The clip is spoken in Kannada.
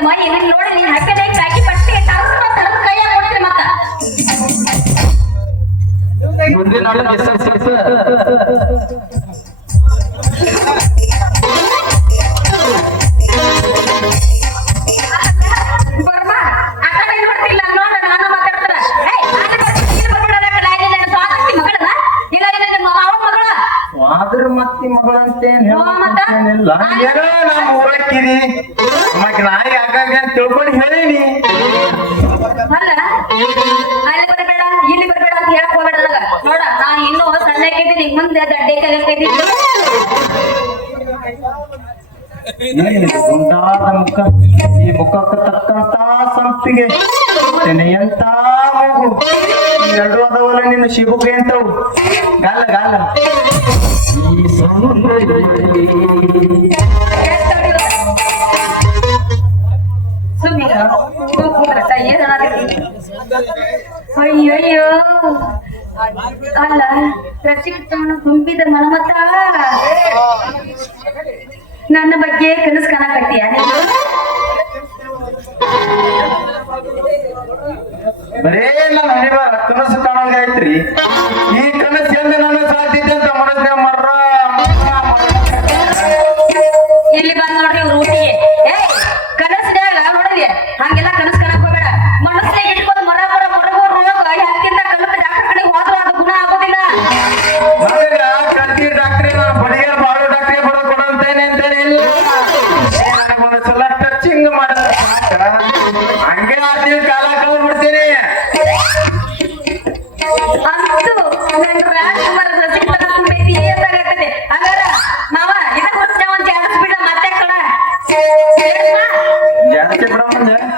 ಕೊಡ್ತೀರಮ್ಮ ಈಗ ನೋಡಿ ನೀನ್ ಹ್ಯಾಪಿಯಾಗಿ ಹಾಕಿ ಪಟ್ಟಿ ಕೈಯಾಗ ಕೊಡ್ತೀರಿ ಮತ್ತ ಮುಂದಿನ ಮತ್ತಿ ಮಗಳಂತೇನಿಲ್ಲ ಏನೋ ನಮ್ಮ ಊರಕ್ಕಿರಿ ಮತ್ ನಾಯಿ ಆಗಾಗ ಅಂತ ತಿಳ್ಕೊಂಡು ಹೇಳೀನಿ ಅಲ್ಲ ಅಲ್ಲಿ ಬರಬೇಡ ಇಲ್ಲಿ ಬರಬೇಡ ಅಂತ ಹೇಳಕ್ ಹೋಗ್ಬೇಡ ನನಗ ನೋಡ ನಾನು ಇನ್ನೂ ಸಣ್ಣಕ್ಕಿದ್ದೀನಿ ಮುಂದೆ ದಡ್ಡಕ್ಕಾಗತ್ತೈತಿ ಗುಂಡಾದ ಮುಖ ಈ ಮುಖಕ್ಕೆ ತಕ್ಕಂತ ಸಂಪಿಗೆ ತೆನೆಯಂತ ಮಗು ಎರಡು ಅದವಲ್ಲ ನಿನ್ನ ಶಿವುಗೆ ಅಂತವು ಗಾಲ ಗಾಲ ಈ ಅಯ್ಯಯ್ಯೋ ಅಲ್ಲ ರಚಿಕತನ ತುಂಬಿದ ಮನಮತ ನನ್ನ ಬಗ್ಗೆ ಕನಸು ಕಾಣಕತ್ತೀಯ ಬರೇ ನನ್ನ ಹಣಿಬಾರ ಕನಸು ಕಾಣಂಗ ಐತ್ರಿ ಈ ಕನಸು ಎಂದು ನನ್ನ ಸಾಧ್ಯತೆ ಅಂತ ಮನಸ್ಸಿನ ಮರ್ರ ಇಲ್ಲಿ ಬಂದ್ ನೋಡ್ರಿ ಇವ್ರ ಊಟಿಗೆ ಕನಸಿನಾಗ ನೋಡಿದ್ಯ ಹಂಗೆಲ್ಲ ಕನಸು ಕಾಣಕ್ ಹೋಗ್ಬೇಡ ಮನಸ್ಸಿನಾಗ ಇಟ್ಕೊಂಡು ಮರ ರೋಗ ಯಾಕಿಂತ ಕಲಿತ ಡಾಕ್ಟರ್ ಕಡೆ ಹೋದ್ರು ಅದು ಗುಣ ಆಗೋದಿಲ್ಲ ನನಗ ಕಲ್ತಿ ಡಾಕ್ಟ್ರಿ ನಾನು ಬಡಿಗೆ ಬಾಳು ಡಾಕ್ಟ್ರಿ ಬರೋ ಕೊಡಂತೇನೆ ಅಂತೇನೆ ಇಲ್ಲ ನನಗೆ ಒಂದ್ಸಲ ಟಚಿಂಗ್ ಮಾಡ ಹಂಗೆ ಆಡ್ತೀನಿ ಕಾಲ ಕವರ್ ಬಿಡ್ತೀನಿ ಅಂತೂ ನನ್ನ ರಾಜ್ಕುಮಾರ್ ರಚಿಕತನ ತುಂಬೈತಿ ಏನಾಗತ್ತೆ ಹಂಗಾರ ಮಾವ ಇದ ಹೊರತ ಒಂದ್ ಜಾಡಸ್ ಬಿಡ ಮತ್ತೆ ಕಣ ಜಾಸ್ತಿ ಬಿಡೋಣ